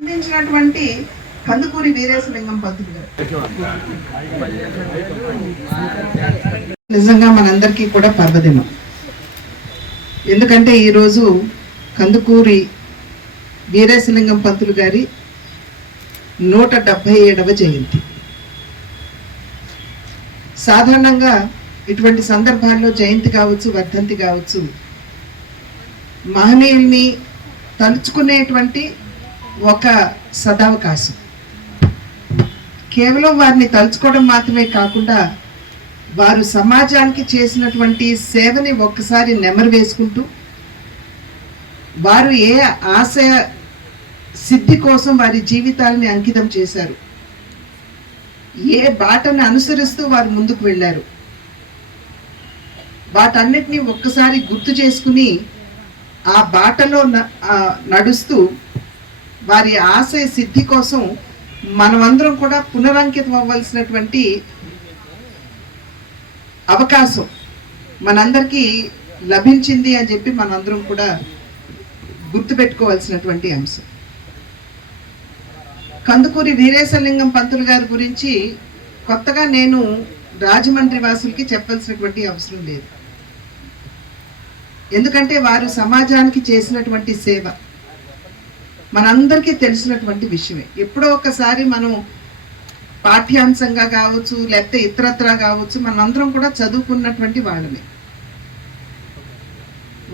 అందించినటువంటి కందుకూరి వీరేశలింగం పంతులు గారు. నిజంగా మనందరికీ కూడా పర్వదినం. ఎందుకంటే ఈరోజు కందుకూరి వీరేశలింగం పంతులు గారి నూట డెబ్భై ఏడవ జయంతి. సాధారణంగా ఇటువంటి సందర్భాల్లో జయంతి కావచ్చు వర్ధంతి కావచ్చు మహనీయుల్ని తలుచుకునేటువంటి ఒక సదావకాశం. కేవలం వారిని తలుచుకోవడం మాత్రమే కాకుండా వారు సమాజానికి చేసినటువంటి సేవని ఒక్కసారి నెమరు వేసుకుంటూ వారు ఏ ఆశయ సిద్ధి కోసం వారి జీవితాలని అంకితం చేశారు ఏ బాటను అనుసరిస్తూ వారు ముందుకు వెళ్ళారు వాటన్నిటిని ఒక్కసారి గుర్తు చేసుకుని ఆ బాటలో న- నడుస్తూ వారి ఆశయ సిద్ధి కోసం మనమందరం కూడా పునరంకితం అవ్వాల్సినటువంటి అవకాశం మనందరికీ లభించింది అని చెప్పి మనందరం కూడా గుర్తుపెట్టుకోవాల్సినటువంటి అంశం. కందుకూరి వీరేశలింగం పంతులు గారి గురించి కొత్తగా నేను రాజమండ్రి వాసులకి చెప్పాల్సినటువంటి అవసరం లేదు. ఎందుకంటే వారు సమాజానికి చేసినటువంటి సేవ. మనందరికీ తెలిసినటువంటి విషయమే. ఎప్పుడో ఒకసారి మనం పాఠ్యాంశంగా కావచ్చు లేకపోతే ఇతరత్ర కావచ్చు మనందరం కూడా చదువుకున్నటువంటి వాళ్ళమే.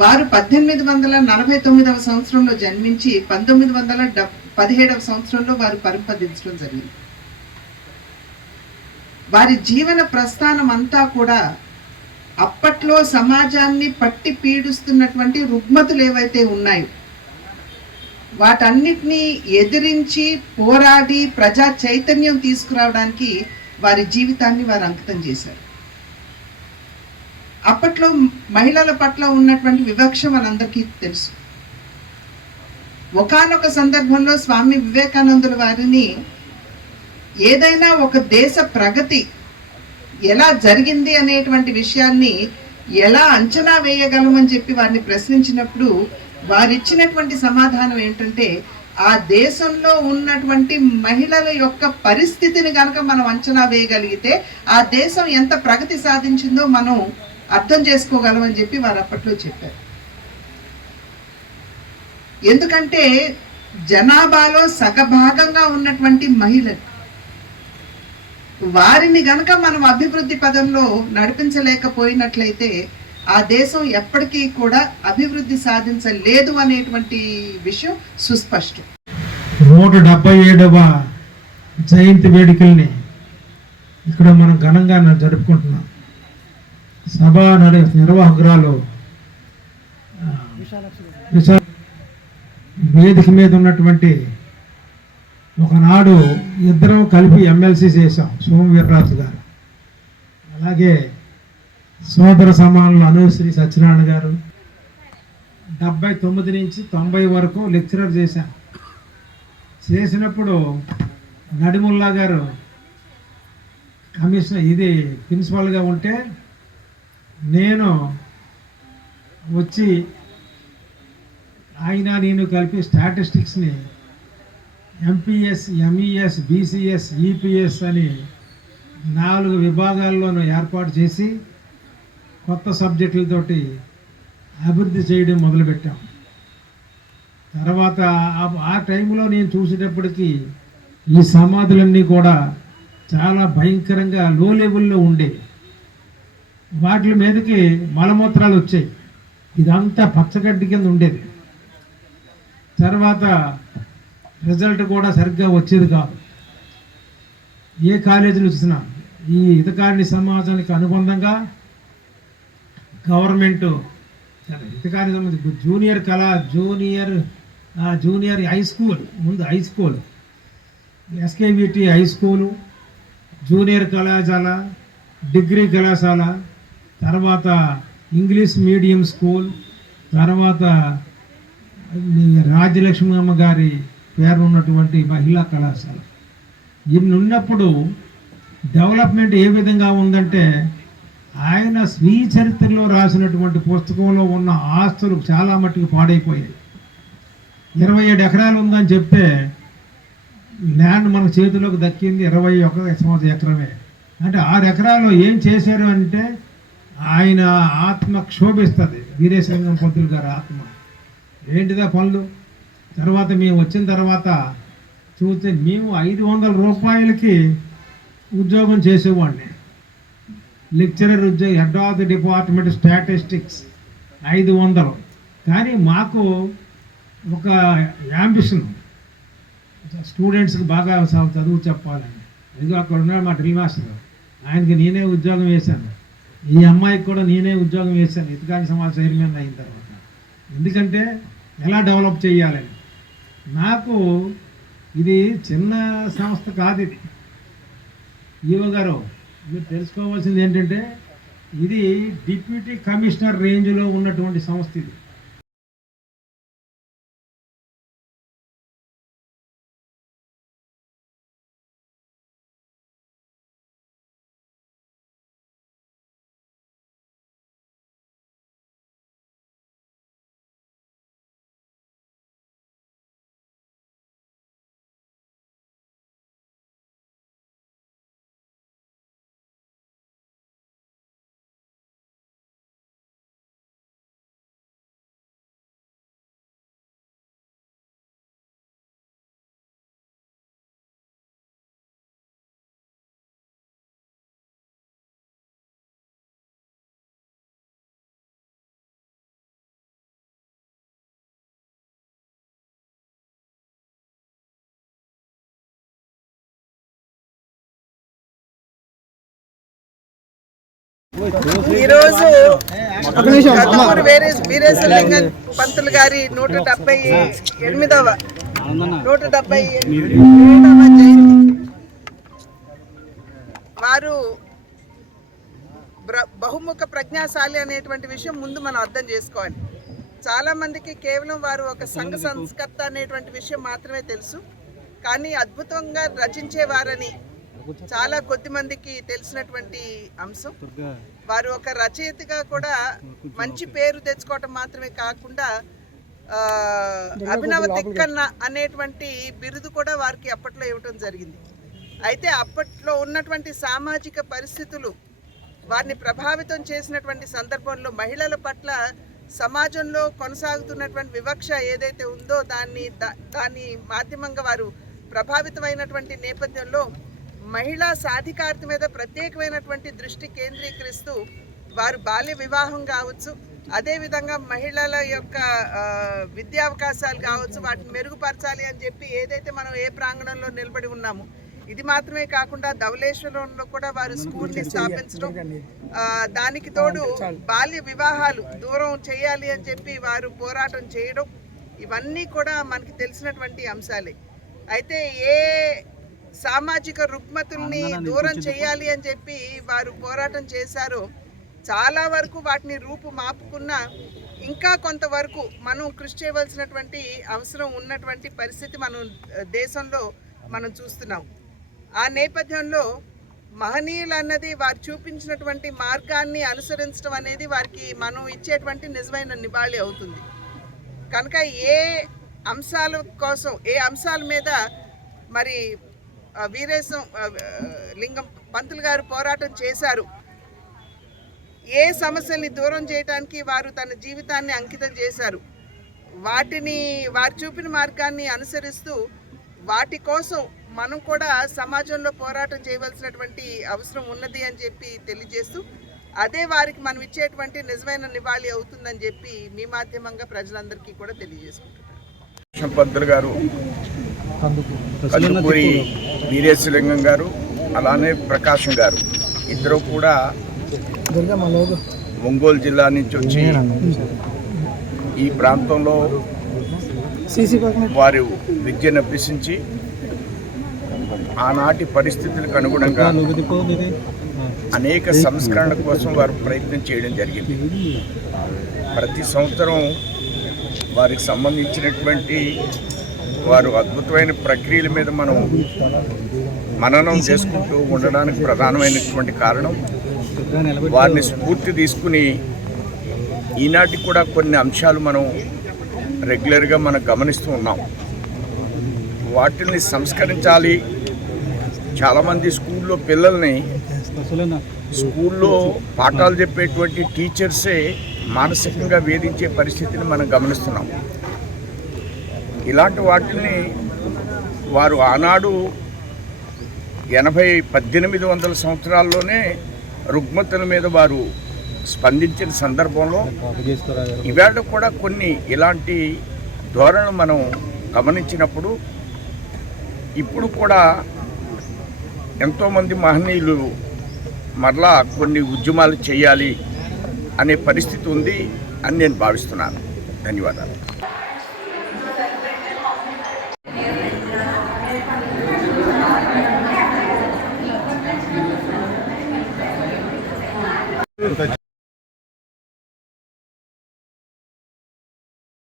వారు పద్దెనిమిది వందల నలభై తొమ్మిదవ సంవత్సరంలో జన్మించి పంతొమ్మిది వందల డబ్ పదిహేడవ సంవత్సరంలో వారు పరిపదించడం జరిగింది. వారి జీవన ప్రస్థానం అంతా కూడా అప్పట్లో సమాజాన్ని పట్టి పీడిస్తున్నటువంటి రుగ్మతులు ఏవైతే ఉన్నాయో వాటన్నిటినీ ఎదిరించి పోరాడి ప్రజా చైతన్యం తీసుకురావడానికి వారి జీవితాన్ని వారు అంకితం చేశారు. అప్పట్లో మహిళల పట్ల ఉన్నటువంటి వివక్ష మనందరికీ తెలుసు. ఒకానొక సందర్భంలో స్వామి వివేకానందుల వారిని ఏదైనా ఒక దేశ ప్రగతి ఎలా జరిగింది అనేటువంటి విషయాన్ని ఎలా అంచనా వేయగలమని చెప్పి వారిని ప్రశ్నించినప్పుడు వారిచ్చినటువంటి సమాధానం ఏంటంటే ఆ దేశంలో ఉన్నటువంటి మహిళల యొక్క పరిస్థితిని కనుక మనం అంచనా వేయగలిగితే ఆ దేశం ఎంత ప్రగతి సాధించిందో మనం అర్థం చేసుకోగలమని చెప్పి వారు అప్పట్లో చెప్పారు. ఎందుకంటే జనాభాలో సగభాగంగా ఉన్నటువంటి మహిళలు వారిని గనక మనం అభివృద్ధి పదంలో నడిపించలేకపోయినట్లయితే ఆ దేశం ఎప్పటికీ కూడా అభివృద్ధి సాధించలేదు అనేటువంటి విషయం సుస్పష్టం. నూట డెబ్బై ఏడవ జయంతి వేడుకల్ని ఇక్కడ మనం ఘనంగా జరుపుకుంటున్నాం. సభ నడి నిర్వాహకురాలు వేదిక మీద ఉన్నటువంటి ఒకనాడు ఇద్దరం కలిపి ఎమ్మెల్సీ చేశాం సోమవీర్రాజు గారు. అలాగే సోదర సమానులు అనుశ్రీ సత్యనారాయణ గారు. డెబ్బై తొమ్మిది నుంచి తొంభై వరకు లెక్చరర్ చేశాను చేసినప్పుడు నడిముల్లా గారు కమిషనర్ ఇది ప్రిన్సిపాల్గా ఉంటే నేను వచ్చి ఆయన నేను కలిపి స్టాటిస్టిక్స్ని ఎంపీఎస్ ఎంఈఎస్ బీసీఎస్ ఈపీఎస్ అని నాలుగు విభాగాల్లోనూ ఏర్పాటు చేసి కొత్త సబ్జెక్టులతోటి అభివృద్ధి చేయడం మొదలుపెట్టాం. తర్వాత ఆ- టైంలో నేను చూసేటప్పటికి ఈ సమాధులన్నీ కూడా చాలా భయంకరంగా లో లెవెల్లో ఉండేవి వాటి మీదకి మలమూత్రాలు వచ్చాయి. ఇదంతా పచ్చగడ్డి కింద ఉండేది. తర్వాత రిజల్ట్ కూడా సరిగ్గా వచ్చేది కాదు. ఏ కాలేజీలు చూసినా ఈ హితకారిణి సమాజానికి అనుబంధంగా గవర్నమెంట్ హితకారిణి సంబంధించి జూనియర్ కళా జూనియర్ జూనియర్ హై స్కూల్ ముందు high school SKVT high school junior కళాశాల డిగ్రీ కళాశాల తర్వాత ఇంగ్లీష్ మీడియం స్కూల్ తర్వాత ఈ రాజ్యలక్ష్మమ్మ గారి పేరు ఉన్నటువంటి మహిళా కళాశాల. ఇన్ని ఉన్నప్పుడు డెవలప్మెంట్ ఏ విధంగా ఉందంటే ఆయన స్వీయ చరిత్రలో రాసినటువంటి పుస్తకంలో ఉన్న ఆస్తులు చాలా మట్టుకు పాడైపోయాయి. ఇరవై ఏడు ఎకరాలు ఉందని చెప్తే ల్యాండ్ మన చేతిలోకి దక్కింది ఇరవై ఒక ఎకరమే. అంటే ఆరు ఎకరాలు ఏం చేశారు అంటే ఆయన ఆత్మ క్షోభిస్తుంది. వీరేశలింగం పంతులు గారు ఆత్మ. ఏంటిదా పనులు? తర్వాత మేము వచ్చిన తర్వాత చూస్తే మేము ఐదు వందల రూపాయలకి ఉద్యోగం చేసేవాడిని. లెక్చరర్ ఉద్యోగం head of the department statistics ఐదు వందలు. కానీ మాకు ఒక యాంబిషన్ స్టూడెంట్స్కి బాగా చదువు చెప్పాలని. ఇదిగో అక్కడ ఉన్నాడు మా డ్రీమ్ మాస్టర్. ఆయనకి నేనే ఉద్యోగం వేశాను. ఈ అమ్మాయికి కూడా నేనే ఉద్యోగం వేశాను. ఇతకాని సమాజ చైర్మన్ అయిన తర్వాత. ఎందుకంటే ఎలా డెవలప్ చేయాలని. నాకు ఇది చిన్న సంస్థ కాదు ఇది. ఈవో గారు మీరు తెలుసుకోవాల్సింది ఏంటంటే ఇది డిప్యూటీ కమిషనర్ రేంజ్లో ఉన్నటువంటి సంస్థ ఇది. ఈరోజు కదుమూరు వీరే వీరేశలింగం పంతులు గారి నూట డెబ్బై ఎనిమిదవ నూట డెబ్బై ఎనిమిదవ జయంతి. వారు బహుముఖ ప్రజ్ఞాశాలి అనేటువంటి విషయం ముందు మనం అర్థం చేసుకోవాలి. చాలా మందికి కేవలం వారు ఒక సంఘ సంస్కర్త అనేటువంటి విషయం మాత్రమే తెలుసు. కానీ అద్భుతంగా రచించేవారని చాలా కొద్ది మందికి తెలిసినటువంటి అంశం. వారు ఒక రచయితగా కూడా మంచి పేరు తెచ్చుకోవటం మాత్రమే కాకుండా అభినవ తిక్కన్న అనేటువంటి బిరుదు కూడా వారికి అప్పట్లో ఇవ్వటం జరిగింది. అయితే అప్పట్లో ఉన్నటువంటి సామాజిక పరిస్థితులు వారిని ప్రభావితం చేసినటువంటి సందర్భంలో మహిళల పట్ల సమాజంలో కొనసాగుతున్నటువంటి వివక్ష ఏదైతే ఉందో దాన్ని దాని మాధ్యమంగా వారు ప్రభావితమైనటువంటి నేపథ్యంలో మహిళా సాధికారత మీద ప్రత్యేకమైనటువంటి దృష్టి కేంద్రీకరిస్తూ వారు బాల్య వివాహం కావచ్చు అదేవిధంగా మహిళల యొక్క ఆ, విద్యావకాశాలు కావచ్చు వాటిని మెరుగుపరచాలి అని చెప్పి ఏదైతే మనం ఏ ప్రాంగణంలో నిలబడి ఉన్నామో ఇది మాత్రమే కాకుండా ధవళేశ్వరంలో కూడా వారు స్కూల్ని స్థాపించడం ఆ, దానికి తోడు బాల్య వివాహాలు దూరం చేయాలి అని చెప్పి వారు పోరాటం చేయడం ఇవన్నీ కూడా మనకి తెలిసినటువంటి అంశాలే. అయితే ఏ సామాజిక రుగ్మతుల్ని దూరం చేయాలి అని చెప్పి వారు పోరాటం చేశారో. చాలా వరకు వాటిని రూపు మాపుకున్న ఇంకా కొంతవరకు మనం కృషి చేయవలసినటువంటి అవసరం ఉన్నటువంటి పరిస్థితి మనం దేశంలో మనం చూస్తున్నాం. ఆ నేపథ్యంలో మహనీయులు అన్నది వారు చూపించినటువంటి మార్గాన్ని అనుసరించడం అనేది వారికి మనం ఇచ్చేటువంటి నిజమైన నివాళి అవుతుంది. కనుక ఏ అంశాల కోసం ఏ అంశాల మీద మరి వీరేశం లింగం పంతులు గారు పోరాటం చేశారు. ఏ సమస్యల్ని దూరం చేయడానికి వారు తన జీవితాన్ని అంకితం చేశారు. వాటిని వారు చూపిన మార్గాన్ని అనుసరిస్తూ వాటి కోసం మనం కూడా సమాజంలో పోరాటం చేయవలసినటువంటి అవసరం ఉన్నది అని చెప్పి తెలియజేస్తూ అదే వారికి మనం ఇచ్చేటువంటి నిజమైన నివాళి అవుతుందని చెప్పి మీ మాధ్యమంగా ప్రజలందరికీ కూడా తెలియజేసుకుంటున్నాను కృష్ణ పంతులు గారు కందుకూరి వీరేశలింగం గారు అలానే ప్రకాశం గారు. ఇద్దరు కూడా ఒంగోలు జిల్లా నుంచి వచ్చి ఈ ప్రాంతంలో వారు విద్యను అభ్యసించి ఆనాటి పరిస్థితులకు అనుగుణంగా అనేక సంస్కరణల కోసం వారు ప్రయత్నం చేయడం జరిగింది. ప్రతి సంవత్సరం వారికి సంబంధించినటువంటి వారు అద్భుతమైన ప్రక్రియల మీద మనం మననం చేసుకుంటూ ఉండడానికి ప్రధానమైనటువంటి కారణం వారిని స్ఫూర్తి తీసుకుని ఈనాటికి కూడా కొన్ని అంశాలు మనం రెగ్యులర్గా మనం గమనిస్తూ ఉన్నాం. వాటిని సంస్కరించాలి. చాలామంది స్కూల్లో పిల్లల్ని స్కూల్లో పాఠాలు చెప్పేటువంటి టీచర్సే మానసికంగా వేధించే పరిస్థితిని మనం గమనిస్తున్నాం. ఇలాంటి వాటిని వారు ఆనాడు ఎనభై పద్దెనిమిది వందల సంవత్సరాల్లోనే రుగ్మతుల మీద వారు స్పందించిన సందర్భంలో ఇవాళ కూడా కొన్ని ఇలాంటి ధోరణులు మనం గమనించినప్పుడు ఇప్పుడు కూడా ఎంతోమంది మహనీయులు మరలా కొన్ని ఉద్యమాలు చేయాలి అనే పరిస్థితి ఉంది అని నేను భావిస్తున్నాను. ధన్యవాదాలు.